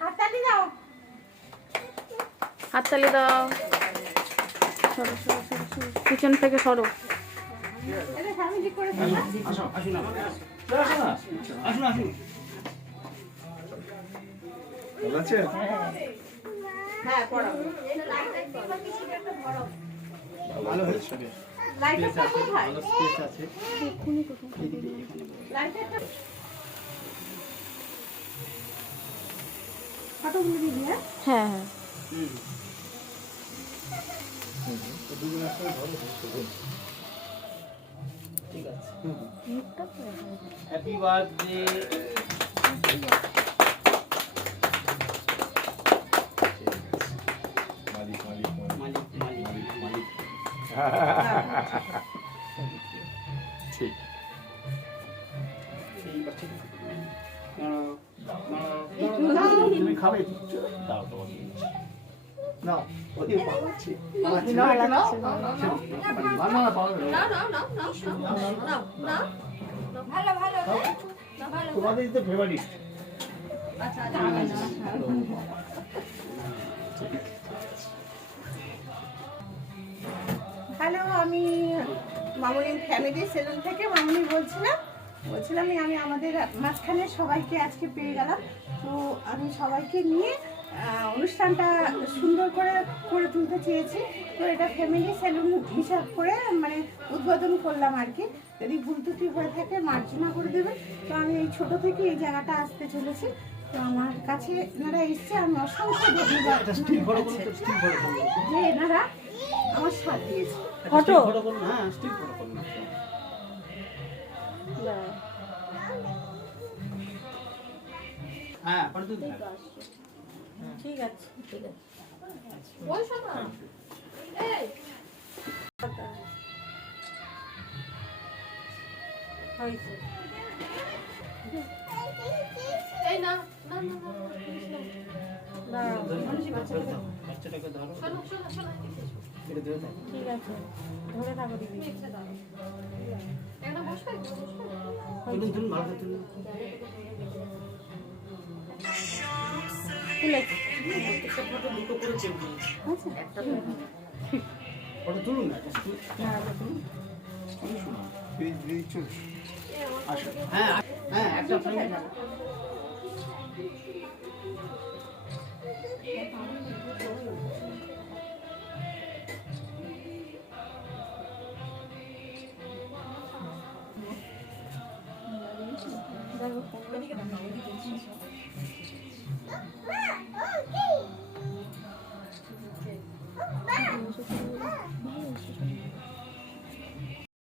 হাততালি দাও, হাততালি দাও। সরো সরো সরো সরো, পিছন থেকে সরো। এটা ফ্যামিলি করে হ্যাঁ পড়াবো। ভালো হয়েছে। লাইটটা কোথায়? ভালো স্পেস আছে। লাইটটা ফটোগুলো দিবি? হ্যাঁ হ্যাঁ। ঠিক আছে। Happy birthday. মালিক মালিক মালিক মালিক মালিক। ঠিক। এই বাচ্চাটা তুমি খাবে? দাও দাও না, ওই পাচ্ছি না না না না পাবে না না। ভালো ভালো তোমাদের তো ফেভারিট। আচ্ছা হ্যালো, আমি মামুনি ফ্যামিলি সেলুন থেকে মামুনি বলছিলাম আমি আমাদের মাঝখানে সবাইকে আজকে পেয়ে গেলাম। তো আমি সবাইকে নিয়ে অনুষ্ঠানটা সুন্দর করে তুলতে চেয়েছি। তো এটা ফ্যামিলি সেলুন হিসাব করে মানে উদ্বোধন করলাম আর কি। যদি ভুল ত্রুটি হয়ে থাকে মার্জনা করে দেবেন। তো আমি এই ছোটো থেকে এই জায়গাটা আসতে চলেছি। তো আমার কাছে এনারা এসছে, আমি অসংখ্য ধন্যবাদ যে এনারা আমার সাথ দিয়েছে। ফটো হ্যাঁ স্টিল ফটো করুন। হ্যাঁ ফটো তুলুন। ঠিক আছে ঠিক আছে। বাচ্চাটাকে ধরো। এটা ধরে থাকো। ঠিক আছে, ধরে থাকো দিদি। তুলুন তুলুন ভালো করে তুলুন। প্রত্যেকটা ফটো দুটো করে চেক দিন। একটা ফটো তুলুন না। হ্যাঁ হ্যাঁ একটা ফ্রেম।